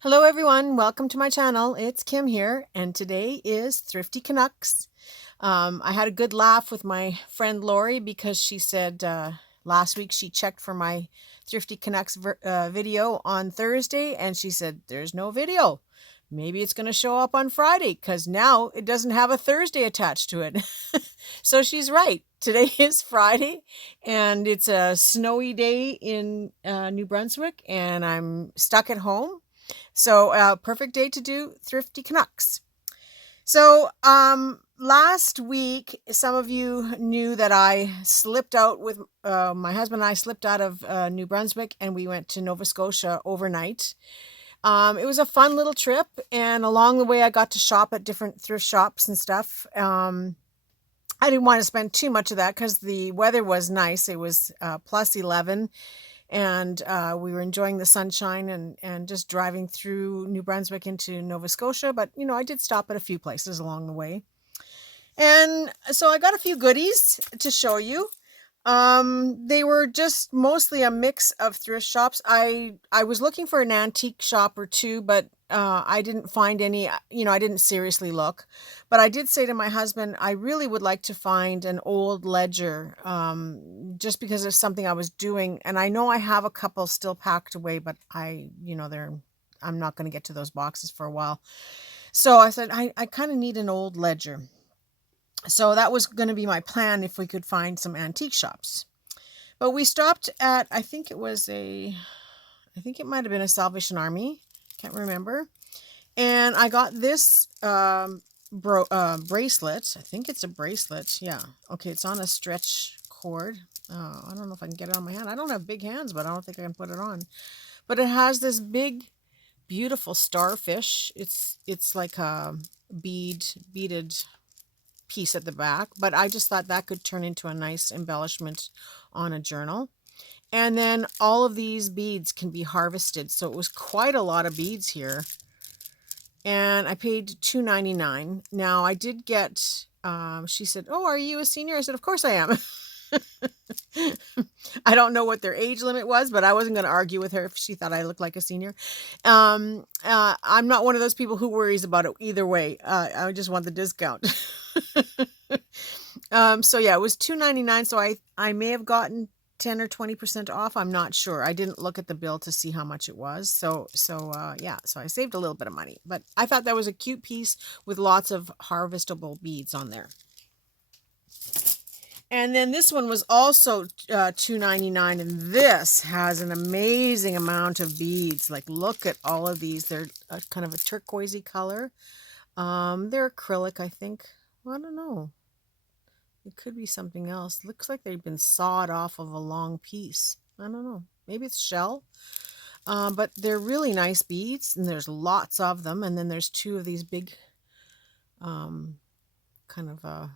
Hello everyone, welcome to my channel. It's Kim here, and today is Thrifty Canucks. I had a good laugh with my friend Lori because she said last week she checked for my Thrifty Canucks video on Thursday, and she said there's no video. Maybe it's going to show up on Friday because now it doesn't have a Thursday attached to it. So she's right. Today is Friday, and it's a snowy day in New Brunswick, and I'm stuck at home. So, perfect day to do Thrifty Canucks. So, last week, some of you knew that I slipped out with my husband and I slipped out of New Brunswick and we went to Nova Scotia overnight. It was a fun little trip, and along the way, I got to shop at different thrift shops and stuff. I didn't want to spend too much of that because the weather was nice. It was plus 11, and we were enjoying the sunshine and just driving through New Brunswick into Nova Scotia. But, you know, I did stop at a few places along the way. And so I got a few goodies to show you. They were just mostly a mix of thrift shops. I was looking for an antique shop or two, but I didn't find any. I didn't seriously look. But I did say to my husband, I really would like to find an old ledger, just because it's something I was doing. And I know I have a couple still packed away, but I'm not going to get to those boxes for a while. So I said, I kind of need an old ledger. So that was going to be my plan if we could find some antique shops. But we stopped at, I think it might have been a Salvation Army. Can't remember. And I got this bracelet. I think it's a bracelet. Yeah. Okay, it's on a stretch cord. I don't know if I can get it on my hand. I don't have big hands, but I don't think I can put it on. But it has this big, beautiful starfish. It's like a beaded piece at the back, but I just thought that could turn into a nice embellishment on a journal. And then all of these beads can be harvested, so it was quite a lot of beads here, and I paid $2.99. Now I did get she said, oh, are you a senior? I said, of course I am. I don't know what their age limit was, but I wasn't going to argue with her if she thought I looked like a senior. I'm not one of those people who worries about it either way. I just want the discount. So yeah, it was $2.99. So I may have gotten 10 or 20% off. I'm not sure. I didn't look at the bill to see how much it was. So I saved a little bit of money, but I thought that was a cute piece with lots of harvestable beads on there. And then this one was also $2.99, and this has an amazing amount of beads. Like, look at all of these. They're kind of a turquoisey color. They're acrylic, I think. Well, I don't know. It could be something else. Looks like they've been sawed off of a long piece. I don't know. Maybe it's shell. But they're really nice beads, and there's lots of them. And then there's two of these big kind of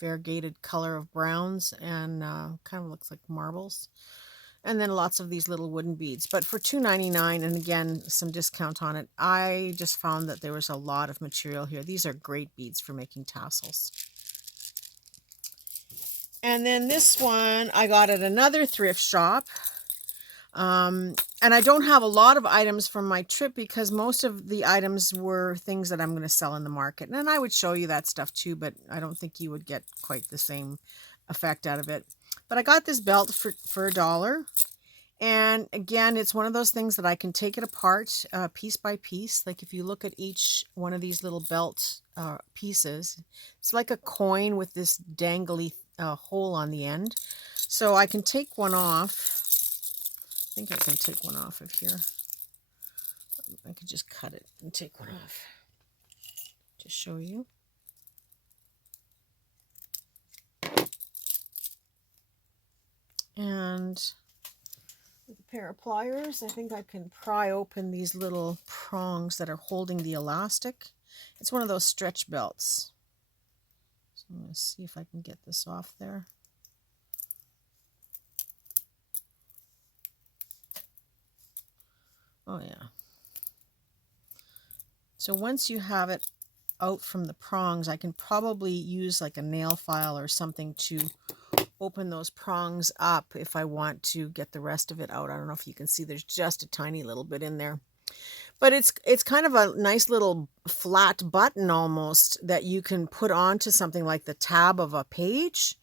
variegated color of browns, and kind of looks like marbles. And then lots of these little wooden beads. But for $2.99, and again, some discount on it, I just found that there was a lot of material here. These are great beads for making tassels. And then this one I got at another thrift shop. And I don't have a lot of items from my trip because most of the items were things that I'm going to sell in the market. And I would show you that stuff too, but I don't think you would get quite the same effect out of it. But I got this belt for $1. And again, it's one of those things that I can take it apart piece by piece. Like if you look at each one of these little belt pieces, it's like a coin with this dangly hole on the end. So I can take one off. I think I can take one off of here. I could just cut it and take one off to show you. And with a pair of pliers, I think I can pry open these little prongs that are holding the elastic. It's one of those stretch belts. So I'm going to see if I can get this off there. Oh yeah. So once you have it out from the prongs, I can probably use like a nail file or something to open those prongs up if I want to get the rest of it out. I don't know if you can see, there's just a tiny little bit in there. But it's kind of a nice little flat button almost that you can put onto something like the tab of a page.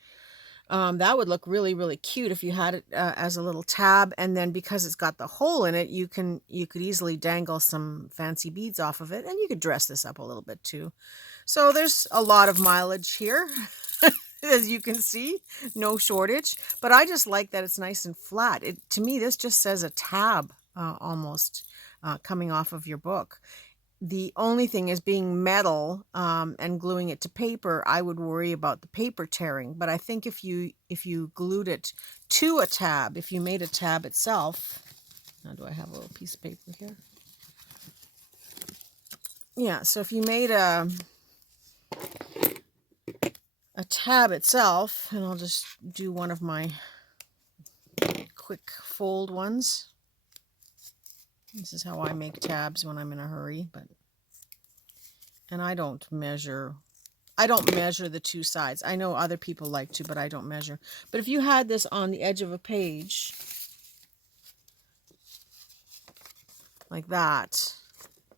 That would look really, really cute if you had it as a little tab, and then because it's got the hole in it, you could easily dangle some fancy beads off of it, and you could dress this up a little bit too. So there's a lot of mileage here, as you can see, no shortage. But I just like that it's nice and flat. To me, this just says a tab almost coming off of your book. The only thing is being metal and gluing it to paper, I would worry about the paper tearing. But I think if you glued it to a tab, if you made a tab itself, now do I have a little piece of paper here? Yeah, so if you made a tab itself, and I'll just do one of my quick fold ones. This is how I make tabs when I'm in a hurry, and I don't measure the two sides. I know other people like to, but I don't measure. But if you had this on the edge of a page like that,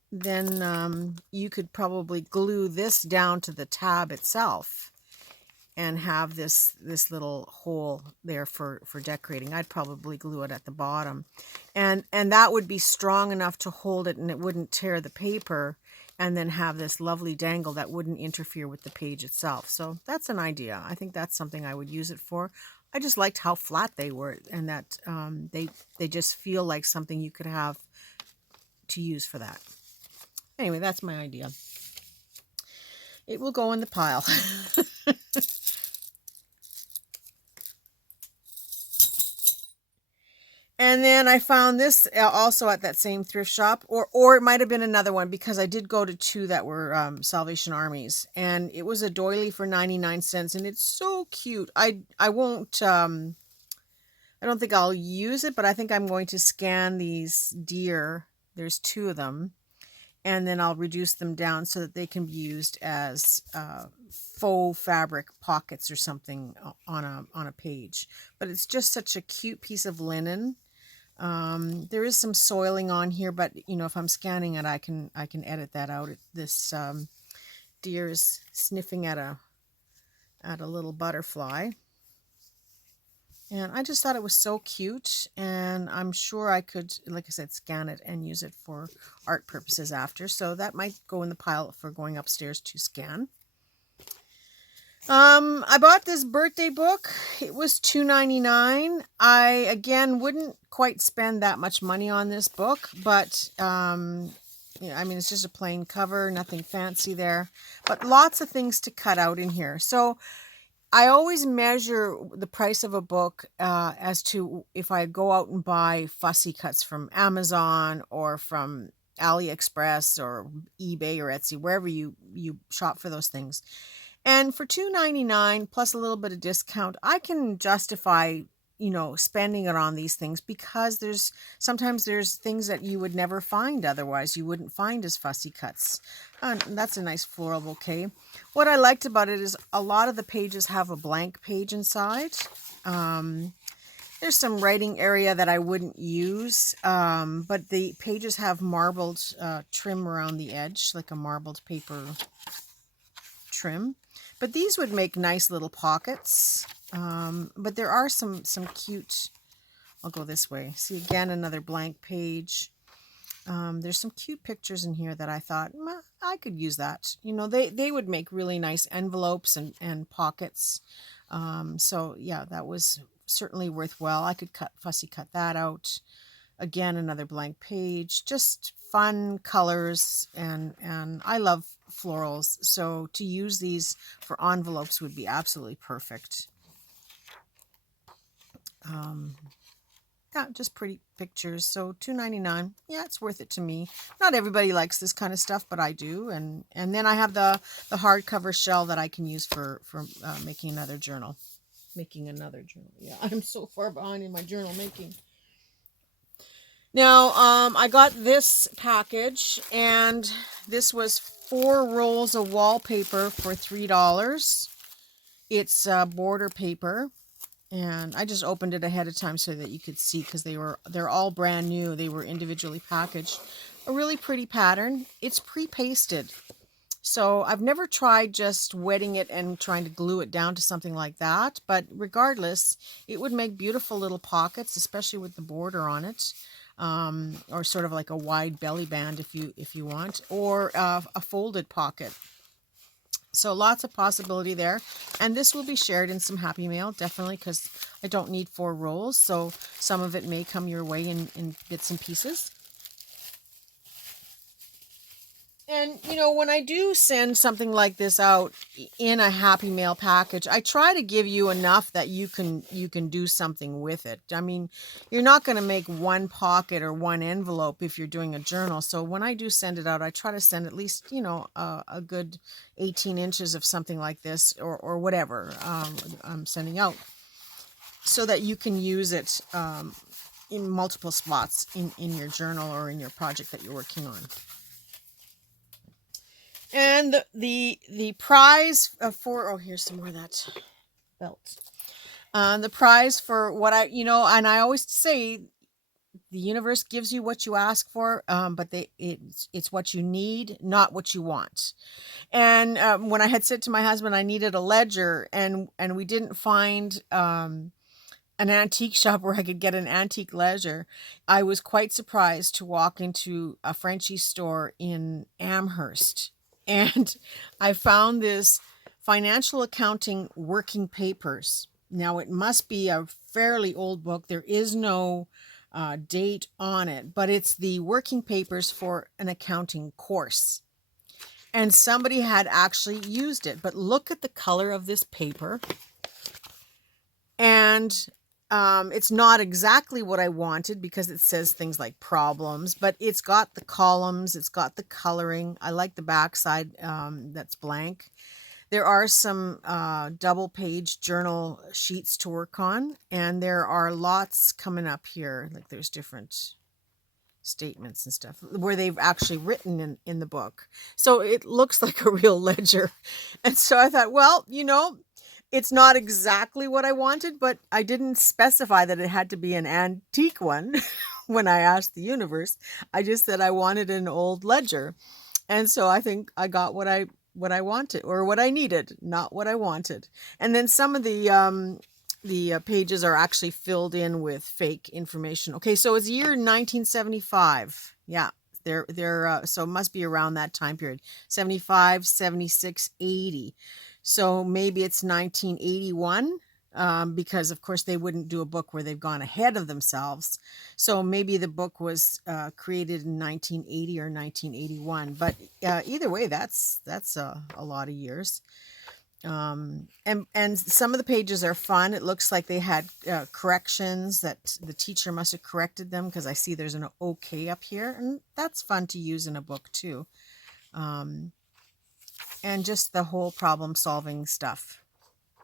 then you could probably glue this down to the tab itself and have this little hole there for decorating. I'd probably glue it at the bottom, and that would be strong enough to hold it, and it wouldn't tear the paper, and then have this lovely dangle that wouldn't interfere with the page itself. So that's an idea. I think that's something I would use it for. I just liked how flat they were, and that they just feel like something you could have to use for that. Anyway, that's my idea. It will go in the pile. And then I found this also at that same thrift shop, or it might have been another one, because I did go to two that were Salvation Armies, and it was a doily for 99 cents, and it's so cute. I won't, I don't think I'll use it, but I think I'm going to scan these deer. There's two of them, and then I'll reduce them down so that they can be used as faux fabric pockets or something on a page. But it's just such a cute piece of linen. There is some soiling on here, but you know, if I'm scanning it, I can edit that out. This deer is sniffing at a little butterfly, and I just thought it was so cute, and I'm sure I could, like I said, scan it and use it for art purposes after. So that might go in the pile for going upstairs to scan. I bought this birthday book. It was $2.99. I, again, wouldn't quite spend that much money on this book, but, yeah, I mean, it's just a plain cover, nothing fancy there, but lots of things to cut out in here. So I always measure the price of a book as to if I go out and buy fussy cuts from Amazon or from AliExpress or eBay or Etsy, wherever you shop for those things. And for $2.99 plus a little bit of discount, I can justify, you know, spending it on these things, because sometimes there's things that you would never find otherwise. You wouldn't find as fussy cuts. And that's a nice floral bouquet. What I liked about it is a lot of the pages have a blank page inside. There's some writing area that I wouldn't use, but the pages have marbled trim around the edge, like a marbled paper trim. But these would make nice little pockets. But there are some cute, I'll go this way. See, again, another blank page. There's some cute pictures in here that I thought, I could use that. You know, they would make really nice envelopes and pockets. So yeah, that was certainly worthwhile. I could fussy cut that out. Again, another blank page, just fun colors, and I love florals, so to use these for envelopes would be absolutely perfect. Yeah, just pretty pictures. So $2.99, yeah, it's worth it to me. Not everybody likes this kind of stuff, but I do. And then I have the hardcover shell that I can use for making another journal. Yeah, I'm so far behind in my journal making. Now, I got this package, and this was 4 rolls of wallpaper for $3. It's border paper, and I just opened it ahead of time so that you could see, because they're all brand new. They were individually packaged. a really pretty pattern. It's pre-pasted. So I've never tried just wetting it and trying to glue it down to something like that. But regardless, it would make beautiful little pockets, especially with the border on it. Or sort of like a wide belly band if you want, or a folded pocket. So lots of possibility there. And this will be shared in some Happy Mail, definitely, because I don't need 4 rolls. So some of it may come your way in bits and pieces. And, you know, when I do send something like this out in a Happy Mail package, I try to give you enough that you can do something with it. I mean, you're not going to make one pocket or one envelope if you're doing a journal. So when I do send it out, I try to send at least, you know, a good 18 inches of something like this, or whatever I'm sending out, so that you can use it in multiple spots in your journal or in your project that you're working on. And the prize for, oh, here's some more of that belt. The prize for what and I always say the universe gives you what you ask for, but it's what you need, not what you want. And when I had said to my husband I needed a ledger, and we didn't find an antique shop where I could get an antique ledger, I was quite surprised to walk into a Frenchie store in Amherst. And I found this financial accounting working papers. Now, it must be a fairly old book. There is no date on it, but it's the working papers for an accounting course. And somebody had actually used it. But look at the color of this paper. And it's not exactly what I wanted, because it says things like problems, but it's got the columns, it's got the coloring. I like the backside that's blank. There are some double page journal sheets to work on, and there are lots coming up here. Like there's different statements and stuff where they've actually written in the book. So it looks like a real ledger. And so I thought, well, you know, it's not exactly what I wanted, but I didn't specify that it had to be an antique one when I asked the universe. I just said I wanted an old ledger. And so I think I got what I wanted, or what I needed, not what I wanted. And then some of the pages are actually filled in with fake information. Okay, so it's year 1975. Yeah, they're so it must be around that time period. 75, 76, 80. So maybe it's 1981, because of course they wouldn't do a book where they've gone ahead of themselves. So maybe the book was created in 1980 or 1981. But either way, that's a lot of years. And some of the pages are fun. It looks like they had corrections that the teacher must have corrected them, because I see there's an OK up here, and that's fun to use in a book too. And just the whole problem solving stuff.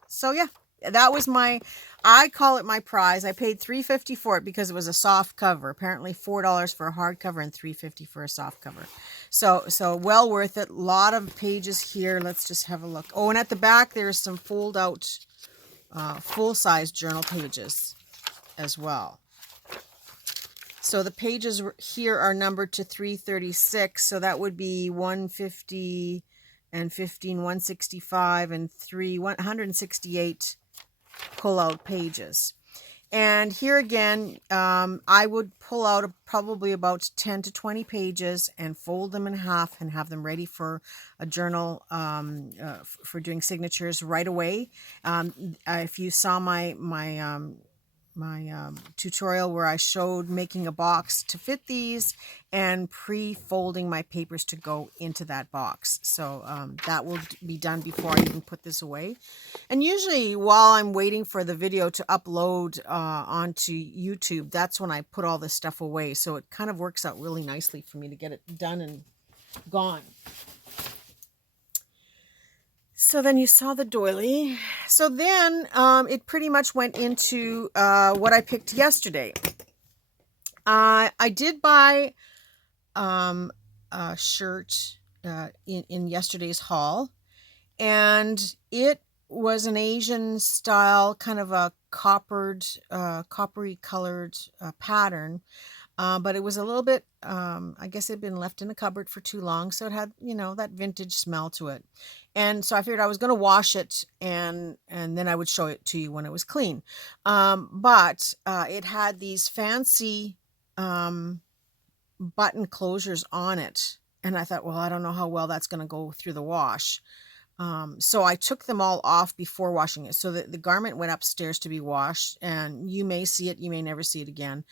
So yeah, that was I call it my prize. I paid $3.50 for it because it was a soft cover. Apparently $4 for a hardcover and $3.50 for a soft cover. So well worth it. A lot of pages here. Let's just have a look. Oh, and at the back there's some fold out full-size journal pages as well. So the pages here are numbered to 336. So that would be 150 and 15, 165 and 168 pull-out pages. And here again, I would pull out probably about 10 to 20 pages and fold them in half and have them ready for a journal for doing signatures right away. If you saw my tutorial where I showed making a box to fit these and pre-folding my papers to go into that box. So that will be done before I even put this away. And usually while I'm waiting for the video to upload onto YouTube, that's when I put all this stuff away. So it kind of works out really nicely for me to get it done and gone. So then you saw the doily. So then it pretty much went into what I picked yesterday. I did buy a shirt in yesterday's haul, and it was an Asian style, kind of a coppery colored pattern. But it was a little bit, I guess it had been left in the cupboard for too long. So it had, that vintage smell to it. And so I figured I was going to wash it and then I would show it to you when it was clean. But it had these fancy um, button closures on it. And I thought, well, I don't know how well that's going to go through the wash. So I took them all off before washing it. So the garment went upstairs to be washed, and you may see it, you may never see it again.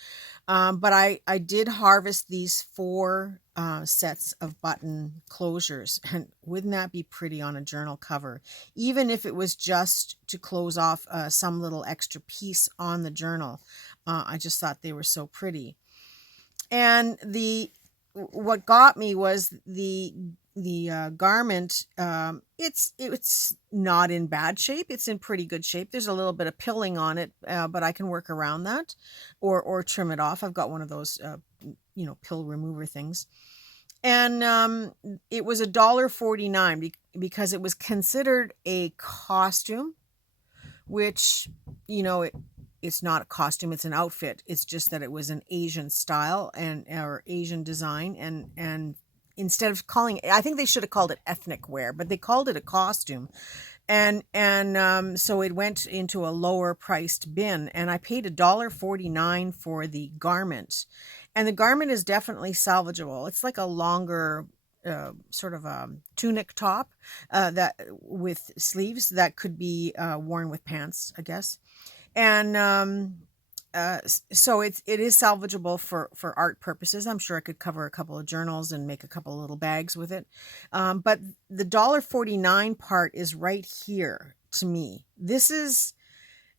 But I did harvest these 4 sets of button closures, and wouldn't that be pretty on a journal cover? Even if it was just to close off some little extra piece on the journal. I just thought they were so pretty. And what got me was the garment. It's not in bad shape. It's in pretty good shape. There's a little bit of pilling on it, but I can work around that, or trim it off. I've got one of those pill remover things. And it was $1.49 because it was considered a costume, which it's not a costume, it's an outfit. It's just that it was an Asian style or Asian design, and instead of calling it, I think they should have called it ethnic wear, but they called it a costume. And so it went into a lower priced bin, and I paid $1.49 for the garment. And the garment is definitely salvageable. It's like a longer sort of a tunic top that with sleeves that could be worn with pants, I guess. And so it is salvageable for art purposes. I'm sure I could cover a couple of journals and make a couple of little bags with it. But the $1.49 part is right here to me. This is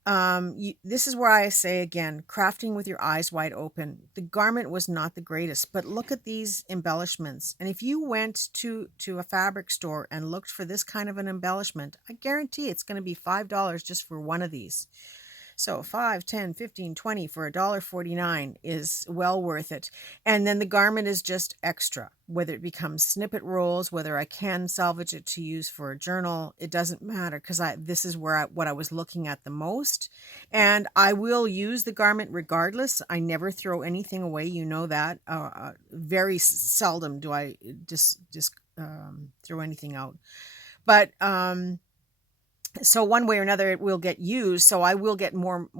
where I say again, crafting with your eyes wide open. The garment was not the greatest, but look at these embellishments. And if you went to a fabric store and looked for this kind of an embellishment, I guarantee it's going to be $5 just for one of these. So 5, 10, 15, 20 for $1.49 is well worth it. And then the garment is just extra, whether it becomes snippet rolls, whether I can salvage it to use for a journal, it doesn't matter, because this is what I was looking at the most. And I will use the garment regardless. I never throw anything away, you know that. Very seldom do I just throw anything out. But so one way or another, it will get used. So I will get more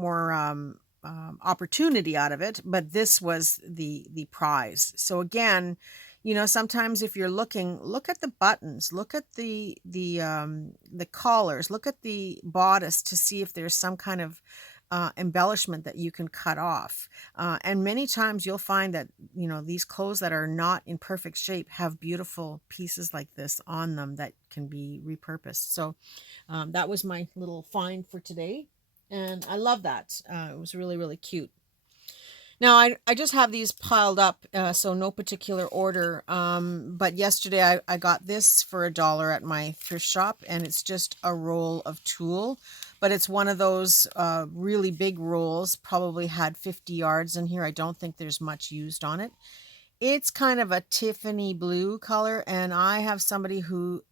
opportunity out of it. But this was the prize. So again, sometimes if you're looking, look at the buttons, look at the collars, look at the bodice to see if there's some kind of embellishment that you can cut off. And many times you'll find that, these clothes that are not in perfect shape have beautiful pieces like this on them that can be repurposed. So that was my little find for today. And I love that. It was really, really cute. Now, I just have these piled up, so no particular order. But yesterday I got this for $1 at my thrift shop, and it's just a roll of tulle. But it's one of those really big rolls, probably had 50 yards in here. I don't think there's much used on it. It's kind of a Tiffany blue color, and I have somebody who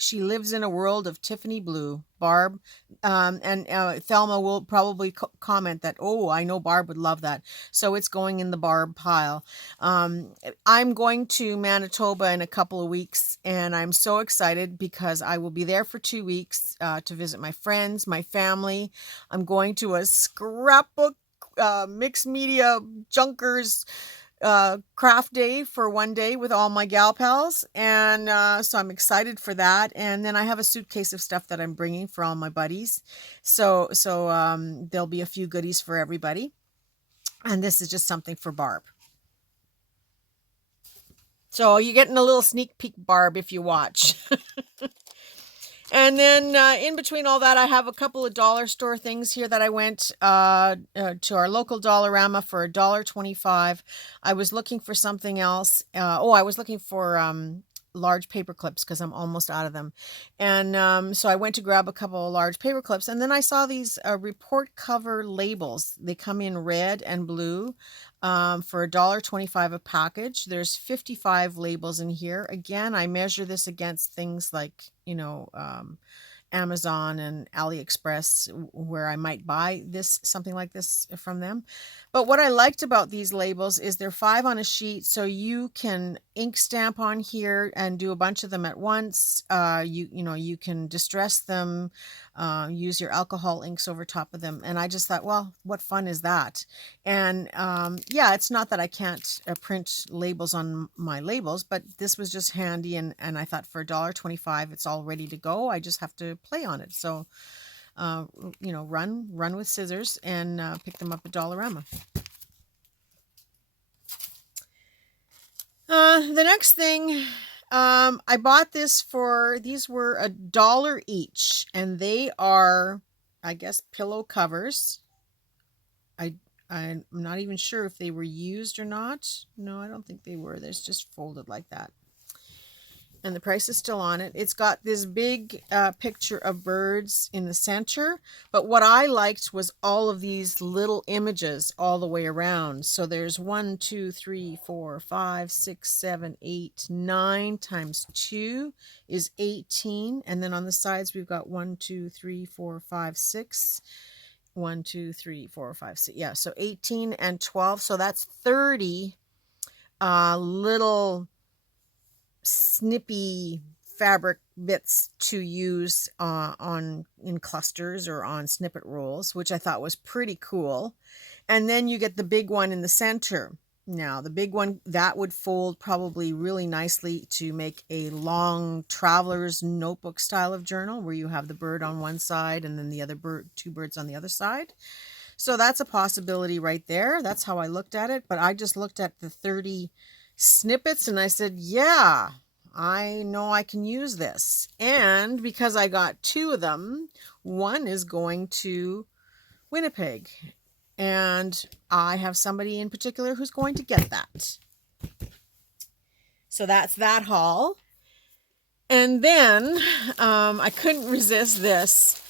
she lives in a world of Tiffany blue, Barb. And Thelma will probably comment that, oh, I know Barb would love that. So it's going in the Barb pile. I'm going to Manitoba in a couple of weeks, and I'm so excited because I will be there for 2 weeks to visit my friends, my family. I'm going to a scrapbook mixed media junkers craft day for one day with all my gal pals, and so I'm excited for that. And then I have a suitcase of stuff that I'm bringing for all my buddies, so there'll be a few goodies for everybody, and this is just something for Barb. So you're getting a little sneak peek, Barb, if you watch. And then in between all that, I have a couple of dollar store things here that I went to our local Dollarama for $1.25. I was looking for something else. I was looking for large paper clips because I'm almost out of them. And so I went to grab a couple of large paper clips. And then I saw these report cover labels. They come in red and blue for $1.25 a package. There's 55 labels in here. Again, I measure this against things like, Amazon and AliExpress where I might buy something like this from them. But what I liked about these labels is they're 5 on a sheet, so you can ink stamp on here and do a bunch of them at once. You can distress them, use your alcohol inks over top of them. And I just thought, well, what fun is that? And yeah, it's not that I can't print labels on my labels, but this was just handy. And I thought for $1.25, it's all ready to go. I just have to play on it. So, run with scissors and pick them up at Dollarama. The next thing, I bought these were $1 each, and they are, I guess, pillow covers. I'm not even sure if they were used or not. No, I don't think they were. They're just folded like that. And the price is still on it. It's got this big picture of birds in the center. But what I liked was all of these little images all the way around. So there's 1, 2, 3, 4, 5, 6, 7, 8, 9 times 2 is 18. And then on the sides, we've got 1, 2, 3, 4, 5, 6. 1, 2, 3, 4, 5, 6. Yeah, so 18 and 12. So that's 30 little snippy fabric bits to use in clusters or on snippet rolls, which I thought was pretty cool. And then you get the big one in the center. Now, the big one, that would fold probably really nicely to make a long traveler's notebook style of journal where you have the bird on one side and then the other two birds on the other side. So that's a possibility right there. That's how I looked at it. But I just looked at the 30 snippets and I said, yeah, I know I can use this. And because I got 2 of them, one is going to Winnipeg. And I have somebody in particular who's going to get that. So that's that haul. And then I couldn't resist this.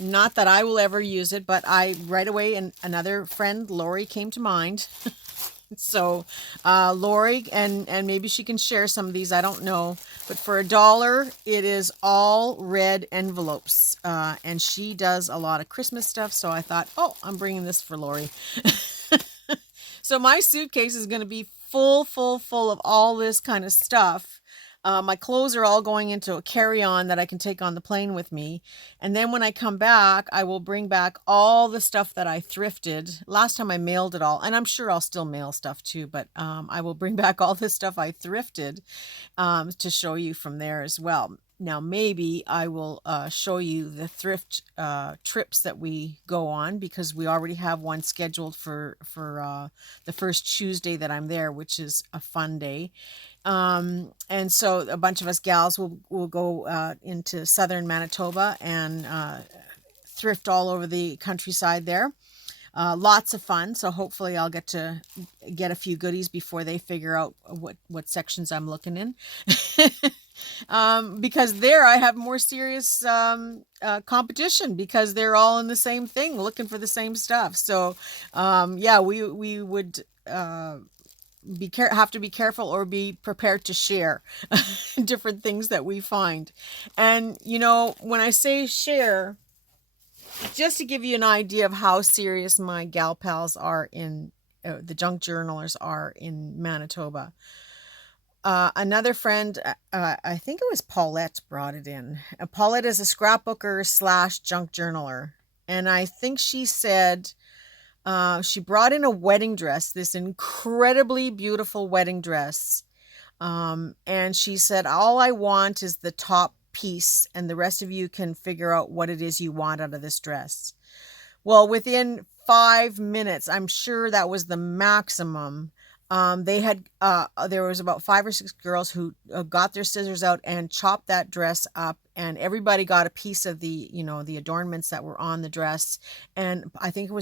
Not that I will ever use it, but right away another friend, Lori, came to mind. So Lori, and maybe she can share some of these, I don't know, but for $1 it is all red envelopes, and she does a lot of Christmas stuff, so I thought, oh, I'm bringing this for Lori. So my suitcase is going to be full of all this kind of stuff. My clothes are all going into a carry-on that I can take on the plane with me. And then when I come back, I will bring back all the stuff that I thrifted. Last time I mailed it all, and I'm sure I'll still mail stuff too, but I will bring back all the stuff I thrifted to show you from there as well. Now, maybe I will show you the thrift trips that we go on, because we already have one scheduled for the first Tuesday that I'm there, which is a fun day. And so a bunch of us gals will go into southern Manitoba and thrift all over the countryside there. Lots of fun. So hopefully I'll get to get a few goodies before they figure out what sections I'm looking in. Because there I have more serious competition, because they're all in the same thing, looking for the same stuff. So yeah, we would have to be careful or be prepared to share different things that we find. And when I say share, just to give you an idea of how serious my gal pals are in the junk journalers are in Manitoba. Another friend, I think it was Paulette, brought it in. Paulette is a scrapbooker / junk journaler. And I think she said she brought in a wedding dress, this incredibly beautiful wedding dress. And she said, all I want is the top piece, and the rest of you can figure out what it is you want out of this dress. Well, within 5 minutes, I'm sure that was the maximum. There was about 5 or 6 girls who got their scissors out and chopped that dress up, and everybody got a piece of the adornments that were on the dress. And I think it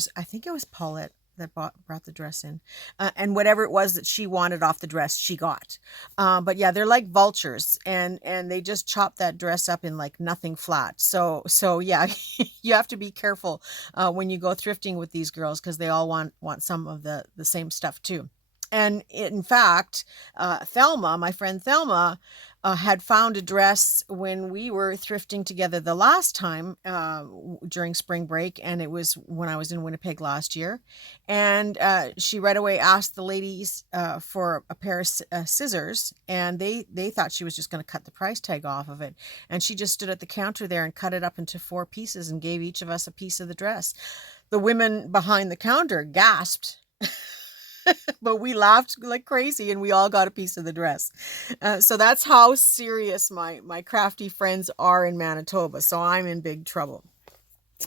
was Paulette that brought the dress in, and whatever it was that she wanted off the dress, she got. But yeah, they're like vultures, and they just chopped that dress up in like nothing flat. So yeah, you have to be careful when you go thrifting with these girls, because they all want some of the same stuff too. And in fact, Thelma, my friend Thelma, had found a dress when we were thrifting together the last time during spring break, and it was when I was in Winnipeg last year. And she right away asked the ladies for a pair of scissors, and they thought she was just going to cut the price tag off of it. And she just stood at the counter there and cut it up into 4 pieces and gave each of us a piece of the dress. The women behind the counter gasped. But we laughed like crazy, and we all got a piece of the dress. So that's how serious my crafty friends are in Manitoba. So I'm in big trouble.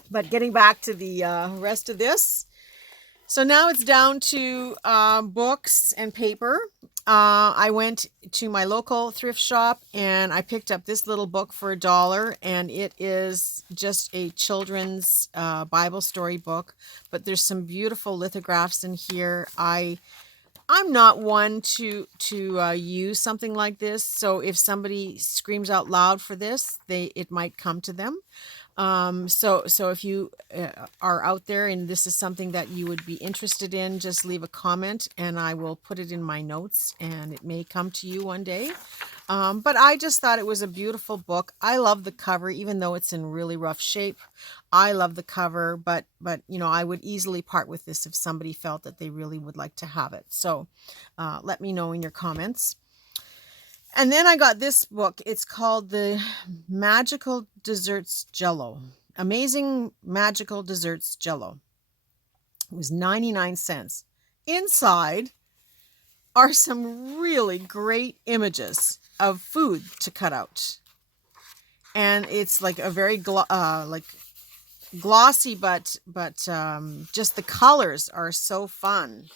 But getting back to the rest of this. So now it's down to books and paper. I went to my local thrift shop and I picked up this little book for $1, and it is just a children's Bible story book, but there's some beautiful lithographs in here. I'm not one to use something like this, so if somebody screams out loud for this, it might come to them. So if you are out there and this is something that you would be interested in, just leave a comment and I will put it in my notes, and it may come to you one day. But I just thought it was a beautiful book. I love the cover, even though it's in really rough shape. I love the cover, but I would easily part with this if somebody felt that they really would like to have it. So let me know in your comments. And then I got this book. It's called The Magical Desserts Jello. Amazing Magical Desserts Jello. It was 99 cents. Inside are some really great images of food to cut out. And it's like a very glossy, but just the colors are so fun.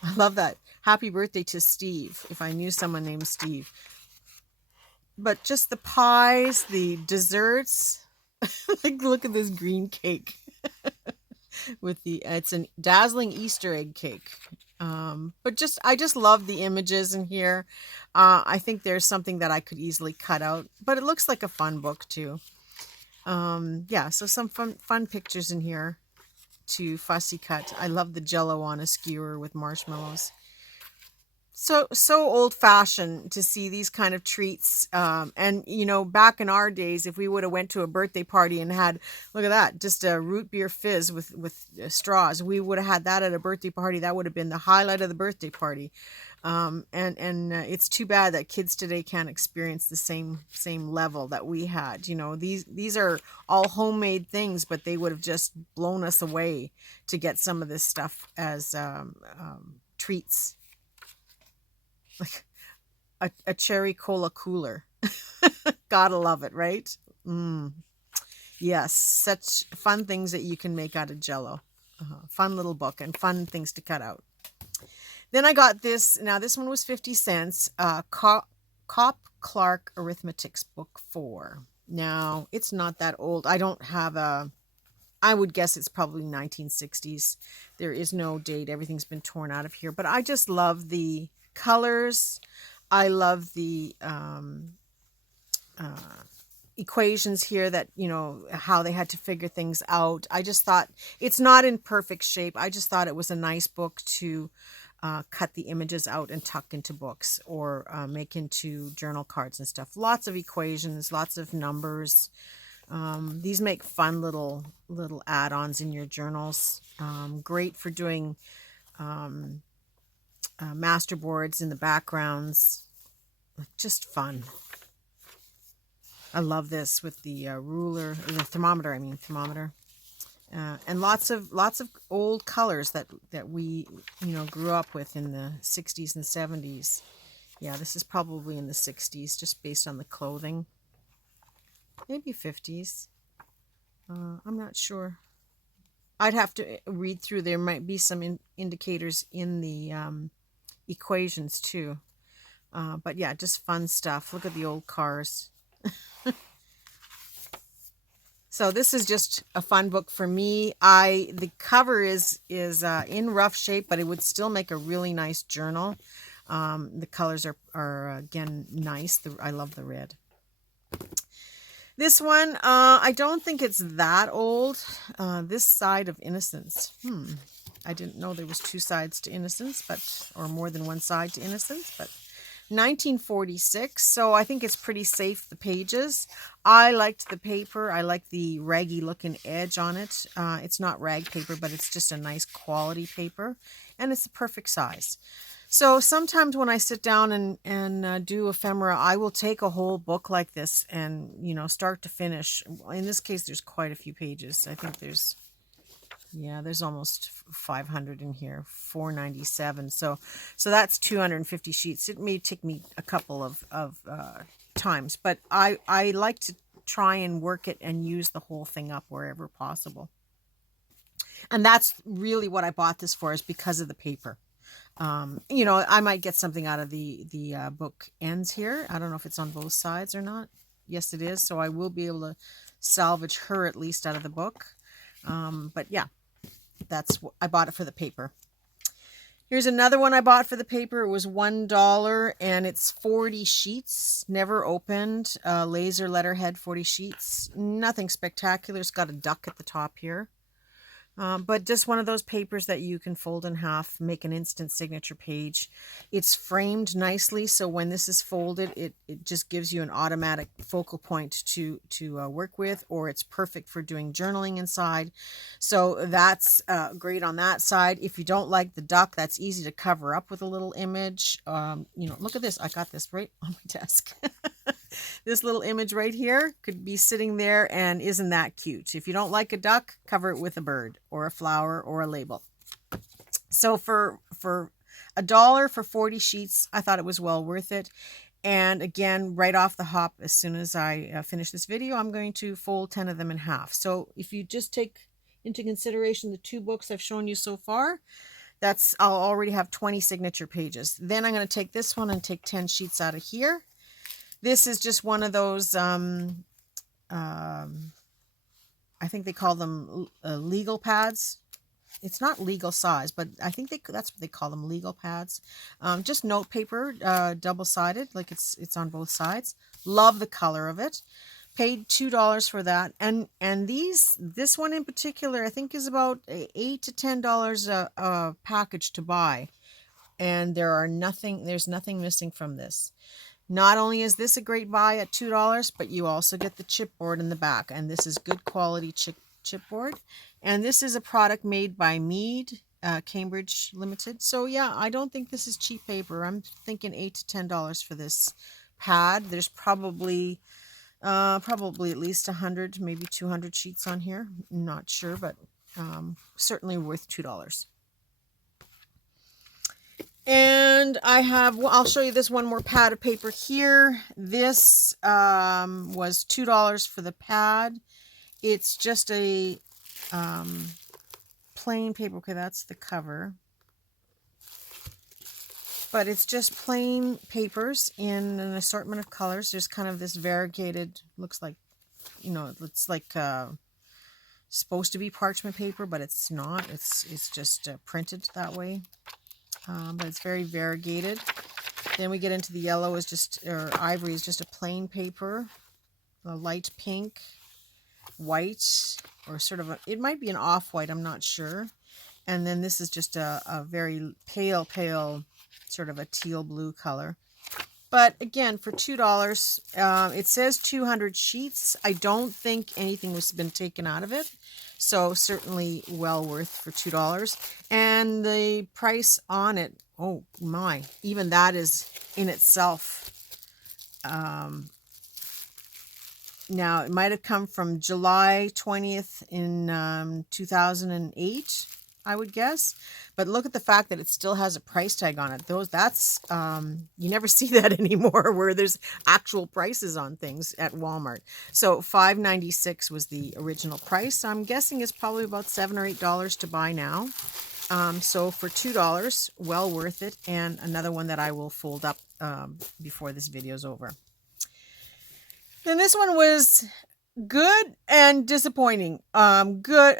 I love that. Happy birthday to Steve, if I knew someone named Steve. But just the pies, the desserts. Like, look at this green cake. With it's a dazzling Easter egg cake. But I just love the images in here. I think there's something that I could easily cut out, but it looks like a fun book too. Yeah, so some fun pictures in here to fussy cut. I love the Jello on a skewer with marshmallows. So old-fashioned to see these kind of treats. And back in our days, if we would have went to a birthday party and had, look at that, just a root beer fizz with straws, we would have had that at a birthday party. That would have been the highlight of the birthday party. And it's too bad that kids today can't experience the same level that we had. These are all homemade things, but they would have just blown us away to get some of this stuff as treats. Like a cherry cola cooler. Gotta love it, right? Yes, such fun things that you can make out of Jello. Fun little book and fun things to cut out. Then I got this. Now this one was 50 cents. Cop Clark Arithmetic's book 4. Now it's not that old. I don't have I would guess it's probably 1960s. There is no date. Everything's been torn out of here. But I just love the colors. I love the equations here that, how they had to figure things out. I just thought it's not in perfect shape. I just thought it was a nice book to cut the images out and tuck into books or make into journal cards and stuff. Lots of equations, lots of numbers. These make fun little add-ons in your journals. Great for doing master boards in the backgrounds. Just fun. I love this with the ruler, the thermometer. And lots of old colors that we grew up with in the 60s and 70s. Yeah, this is probably in the 60s, just based on the clothing. Maybe 50s. I'm not sure. I'd have to read through. There might be some indicators in the equations too. But yeah, just fun stuff. Look at the old cars. So this is just a fun book for me. The cover is in rough shape, but it would still make a really nice journal. The colors are again nice. I love the red. This one, I don't think it's that old. This Side of Innocence. I didn't know there was 2 sides to innocence, or more than one side to innocence, but 1946, so I think it's pretty safe, the pages. I liked the paper. I like the raggy looking edge on it. It's not rag paper, but it's just a nice quality paper, and it's the perfect size. So sometimes when I sit down and do ephemera, I will take a whole book like this and, you know, start to finish. In this case, there's quite a few pages. I think there's almost 500 in here, 497. So that's 250 sheets. It may take me a couple of times, but I like to try and work it and use the whole thing up wherever possible. And that's really what I bought this for, is because of the paper. You know, I might get something out of the book ends here. I don't know if it's on both sides or not. Yes, it is. So I will be able to salvage her at least out of the book. But yeah, that's what I bought it for, the paper. Here's another one I bought for the paper. It was $1 and it's 40 sheets, never opened, laser letterhead, 40 sheets. Nothing spectacular. It's got a duck at the top here. But just one of those papers that you can fold in half, make an instant signature page. It's framed nicely, so when this is folded, it just gives you an automatic focal point to work with, or it's perfect for doing journaling inside. So that's great on that side. If you don't like the duck, that's easy to cover up with a little image. You know, look at this. I got this right on my desk. This little image right here could be sitting there, and isn't that cute? If you don't like a duck, cover it with a bird or a flower or a label. So for $1 for 40 sheets, I thought it was well worth it. And again, right off the hop, as soon as I finish this video, I'm going to fold 10 of them in half. So if you just take into consideration the 2 books I've shown you so far, I'll already have 20 signature pages. Then I'm going to take this one and take 10 sheets out of here. This is just one of those, I think they call them legal pads. It's not legal size, but I think that's what they call them, legal pads. Just note paper, double-sided, like it's on both sides. Love the color of it. Paid $2 for that. And this one in particular, I think is about $8 to $10 a package to buy. And there's nothing missing from this. Not only is this a great buy at $2, but you also get the chipboard in the back. And this is good quality chipboard. And this is a product made by Mead, Cambridge Limited. So yeah, I don't think this is cheap paper. I'm thinking $8 to $10 for this pad. There's probably at least 100, maybe 200 sheets on here. Not sure, but certainly worth $2. And I'll show you this one more pad of paper here. This was $2 for the pad. It's just a plain paper. Okay, that's the cover. But it's just plain papers in an assortment of colors. There's kind of this variegated, looks like, you know, it's like supposed to be parchment paper, but it's not. It's just printed that way. But it's very variegated. Then we get into the yellow, or ivory is just a plain paper, a light pink, white, or sort of it might be an off-white, I'm not sure. And then this is just a very pale, sort of a teal blue color. But again, for $2, it says 200 sheets. I don't think anything has been taken out of it. So certainly well worth for $2. And the price on it, oh my, even that is in itself. Now, it might have come from July 20th in 2008, I would guess. But look at the fact that it still has a price tag on it. That's you never see that anymore, where there's actual prices on things at Walmart. So $5.96 was the original price. I'm guessing it's probably about $7 or $8 to buy now. So for $2, well worth it. And another one that I will fold up before this video is over. Then this one was good and disappointing. Good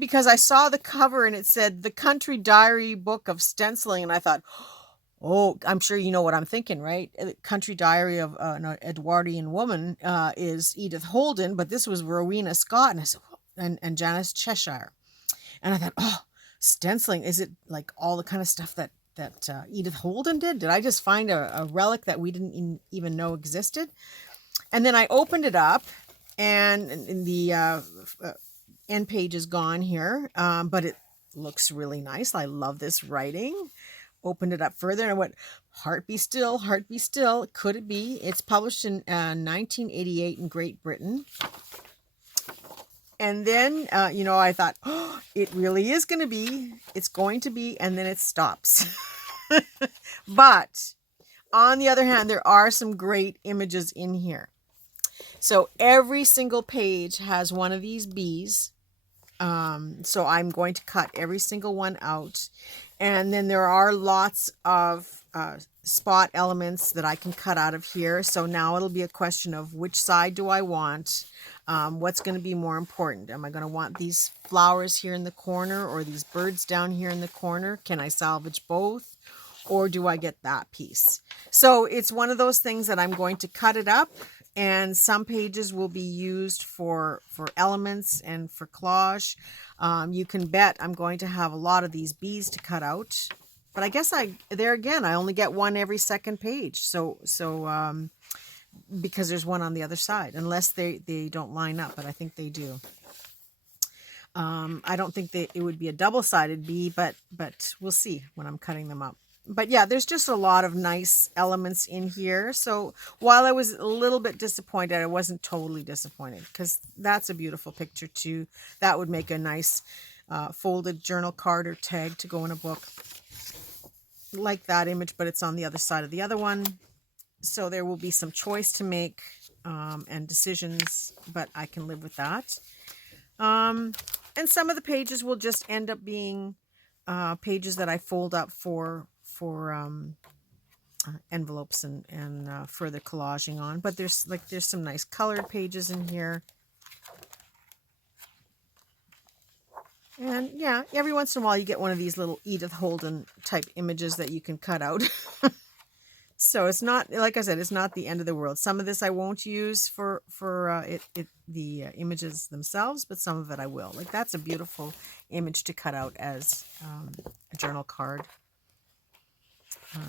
because I saw the cover and it said The Country Diary Book of Stenciling, and I thought, oh, I'm sure you know what I'm thinking, right? Country Diary of an Edwardian Woman is Edith Holden, but this was Rowena Scott, and I said, and Janice Cheshire. And I thought, oh, stenciling, is it like all the kind of stuff that Edith Holden did. Did I just find a relic that we didn't even know existed? And then I opened it up, and the end page is gone here, but it looks really nice. I love this writing. Opened it up further and I went, heart be still, heart be still. Could it be? It's published in 1988 in Great Britain. And then, I thought, oh, it really is going to be. It's going to be. And then it stops. But on the other hand, there are some great images in here. So every single page has one of these bees. So I'm going to cut every single one out. And then there are lots of spot elements that I can cut out of here. So now it'll be a question of which side do I want? What's going to be more important? Am I going to want these flowers here in the corner or these birds down here in the corner? Can I salvage both? Or do I get that piece? So it's one of those things that I'm going to cut it up. And some pages will be used for elements and for collage. You can bet I'm going to have a lot of these bees to cut out. But I guess I only get one every second page. So because there's one on the other side, unless they don't line up, but I think they do. I don't think it would be a double-sided bee, but we'll see when I'm cutting them up. But yeah, there's just a lot of nice elements in here. So while I was a little bit disappointed, I wasn't totally disappointed, because that's a beautiful picture too. That would make a nice folded journal card or tag to go in a book. Like that image, but it's on the other side of the other one. So there will be some choice to make and decisions, but I can live with that. And some of the pages will just end up being pages that I fold up for envelopes and further collaging on. But there's some nice colored pages in here. And yeah, every once in a while you get one of these little Edith Holden type images that you can cut out. So it's not, like I said, it's not the end of the world. Some of this I won't use for the images themselves, but some of it I will. Like that's a beautiful image to cut out as a journal card.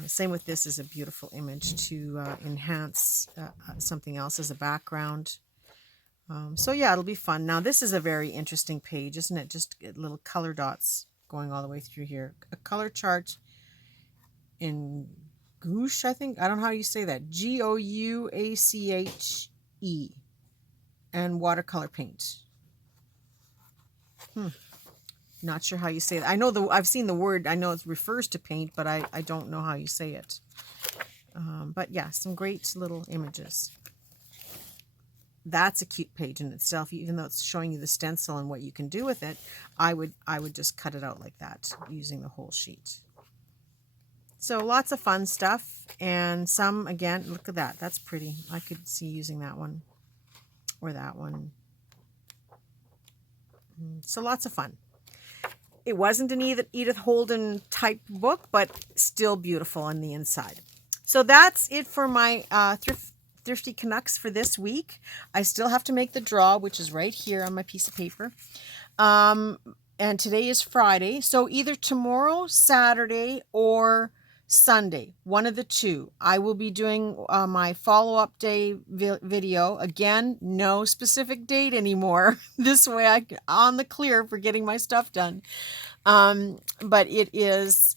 Same with this is a beautiful image to enhance something else as a background. So yeah, it'll be fun. Now this is a very interesting page, isn't it? Just little color dots going all the way through here. A color chart in gouache, I think. I don't know how you say that. Gouache. And watercolor paint. Not sure how you say that. I know I've seen the word. I know it refers to paint, but I don't know how you say it. But yeah, some great little images. That's a cute page in itself, even though it's showing you the stencil and what you can do with it. I would just cut it out like that using the whole sheet. So lots of fun stuff, and some, again, look at that. That's pretty. I could see using that one or that one. So lots of fun. It wasn't an Edith Holden type book, but still beautiful on the inside. So that's it for my Thrifty Canucks for this week. I still have to make the draw, which is right here on my piece of paper. And today is Friday, so either tomorrow, Saturday, or Sunday, one of the two, I will be doing my follow-up day video. Again, no specific date anymore. This way I'm on the clear for getting my stuff done. But it is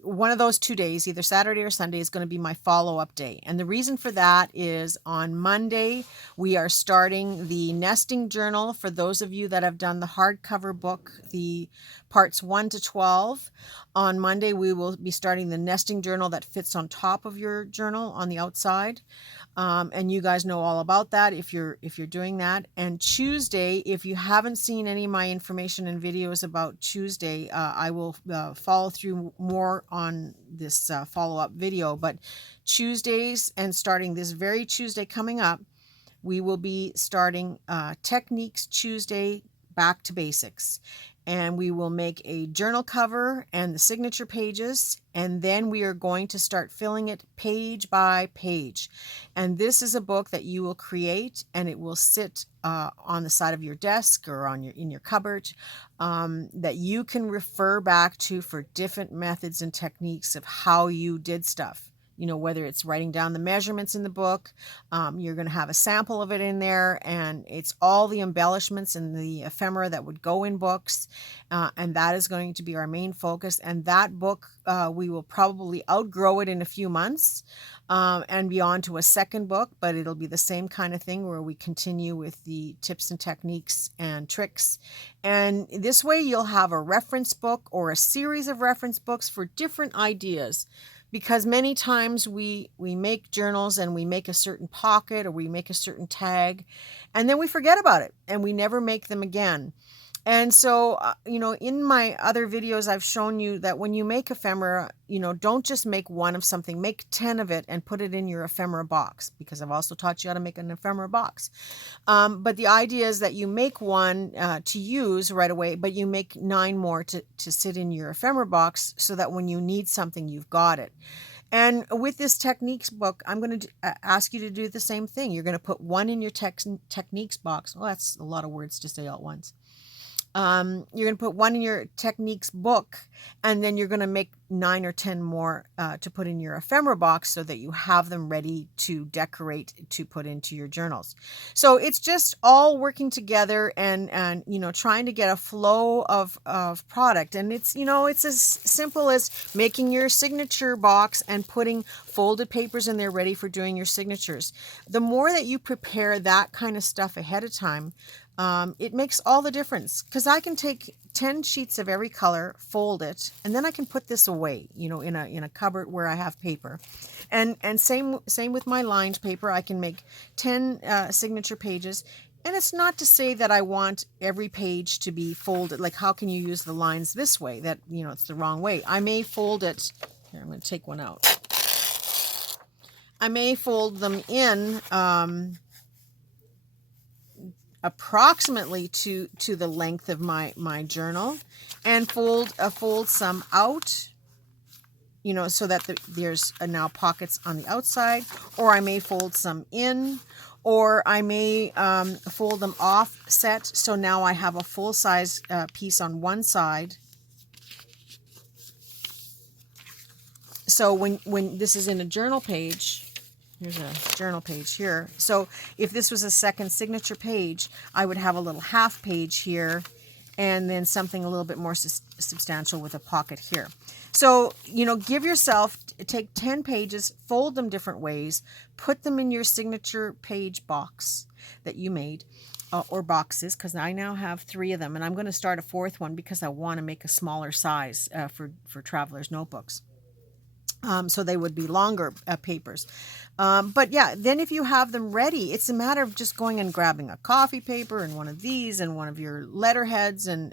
one of those 2 days, either Saturday or Sunday, is going to be my follow-up day. And the reason for that is on Monday, we are starting the nesting journal. For those of you that have done the hardcover book, the parts 1 to 12, on Monday, we will be starting the nesting journal that fits on top of your journal on the outside. And you guys know all about that if you're doing that. And Tuesday, if you haven't seen any of my information and videos about Tuesday, I will follow through more on this follow-up video. But Tuesdays, and starting this very Tuesday coming up, we will be starting Techniques Tuesday, Back to Basics. and we will make a journal cover and the signature pages, and then we are going to start filling it page by page. And this is a book that you will create, and it will sit on the side of your desk or in your cupboard, that you can refer back to for different methods and techniques of how you did stuff. You know, whether it's writing down the measurements in the book, you're going to have a sample of it in there, and it's all the embellishments and the ephemera that would go in books, and that is going to be our main focus. And that book, we will probably outgrow it in a few months and be on to a second book, but it'll be the same kind of thing where we continue with the tips and techniques and tricks. And this way you'll have a reference book or a series of reference books for different ideas. Because many times we make journals and we make a certain pocket or we make a certain tag, and then we forget about it and we never make them again. And so, you know, in my other videos, I've shown you that when you make ephemera, you know, don't just make one of something, make 10 of it and put it in your ephemera box, because I've also taught you how to make an ephemera box. But the idea is that you make one to use right away, but you make 9 more to sit in your ephemera box so that when you need something, you've got it. And with this techniques book, I'm going to ask you to do the same thing. You're going to put one in your techniques box. Well, that's a lot of words to say all at once. You're going to put one in your techniques book, and then you're going to make 9 or 10 more to put in your ephemera box so that you have them ready to decorate to put into your journals. So it's just all working together and you know, trying to get a flow of product. And it's, you know, it's as simple as making your signature box and putting folded papers in there ready for doing your signatures. The more that you prepare that kind of stuff ahead of time, it makes all the difference, because I can take 10 sheets of every color, fold it, and then I can put this away, you know, in a cupboard where I have paper. And same with my lined paper. I can make 10 signature pages. And it's not to say that I want every page to be folded. Like, how can you use the lines this way? That, you know, it's the wrong way. I may fold it. Here, I'm going to take one out. I may fold them in approximately to the length of my journal, and fold some out, you know, so that there's now pockets on the outside. Or I may fold some in, or I may fold them offset, so now I have a full size piece on one side. So when this is in a journal page, here's a journal page here. So if this was a second signature page, I would have a little half page here, and then something a little bit more substantial with a pocket here. So, you know, give yourself, take 10 pages, fold them different ways, put them in your signature page box that you made, or boxes, because I now have 3 of them, and I'm going to start a 4th one because I want to make a smaller size for travelers' notebooks. So they would be longer papers. But yeah, then if you have them ready, it's a matter of just going and grabbing a coffee paper and one of these and one of your letterheads and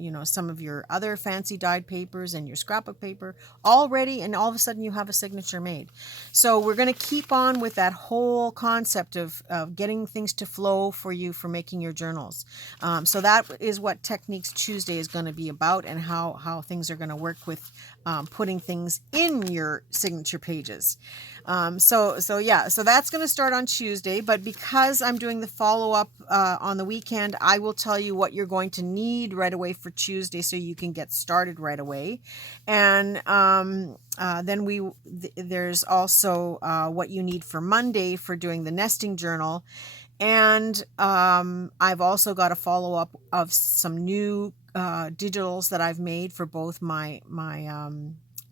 you know, some of your other fancy dyed papers and your scrapbook paper all ready, and all of a sudden you have a signature made. So we're going to keep on with that whole concept of getting things to flow for you for making your journals. So that is what Techniques Tuesday is going to be about, and how things are going to work with putting things in your signature pages. So yeah, so that's going to start on Tuesday, but because I'm doing the follow-up on the weekend, I will tell you what you're going to need right away for Tuesday so you can get started right away. And then there's also what you need for Monday for doing the nesting journal. And I've also got a follow-up of some new digitals that I've made for both my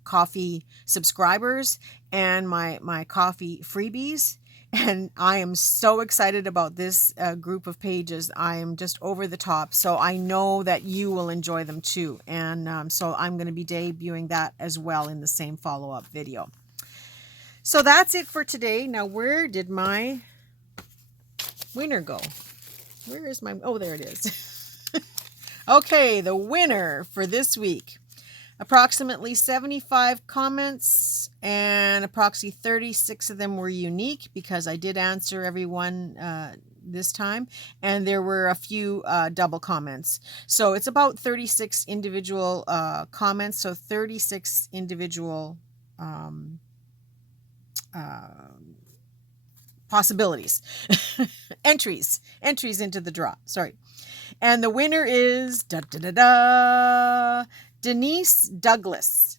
coffee subscribers and my coffee freebies. And I am so excited about this group of pages. I am just over the top. So I know that you will enjoy them too. And so I'm going to be debuting that as well in the same follow-up video. So that's it for today. Now, where did my winner go? Where is my, oh, there it is. Okay, the winner for this week. Approximately 75 comments, and approximately 36 of them were unique, because I did answer everyone this time, and there were a few double comments. So it's about 36 individual comments, so 36 individual possibilities, entries into the draw. Sorry. And the winner is Denise Douglas.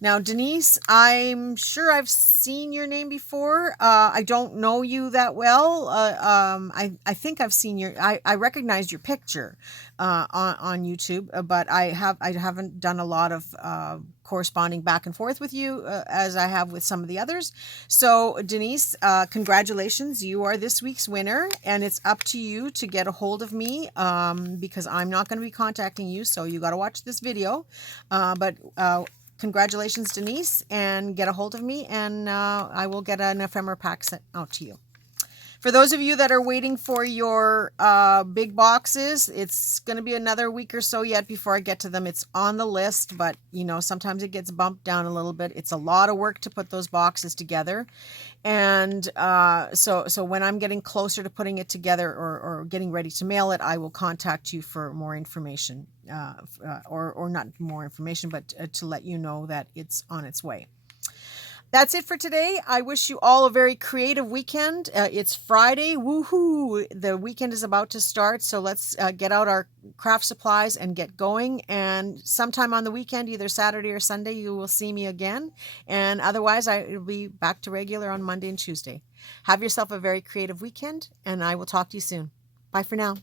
Now, Denise, I'm sure I've seen your name before. I don't know you that well. I think I've seen I recognized your picture on YouTube, but I haven't done a lot of corresponding back and forth with you as I have with some of the others. So, Denise, congratulations. You are this week's winner, and it's up to you to get a hold of me because I'm not going to be contacting you, so you got to watch this video. Congratulations, Denise, and get a hold of me, and I will get an ephemera pack sent out to you. For those of you that are waiting for your big boxes, it's going to be another week or so yet before I get to them. It's on the list, but you know, sometimes it gets bumped down a little bit. It's a lot of work to put those boxes together. And so when I'm getting closer to putting it together or getting ready to mail it, I will contact you for more information, or not more information, but to let you know that it's on its way. That's it for today. I wish you all a very creative weekend. It's Friday. Woohoo! The weekend is about to start, so let's get out our craft supplies and get going. And sometime on the weekend, either Saturday or Sunday, you will see me again. And otherwise, I will be back to regular on Monday and Tuesday. Have yourself a very creative weekend, and I will talk to you soon. Bye for now.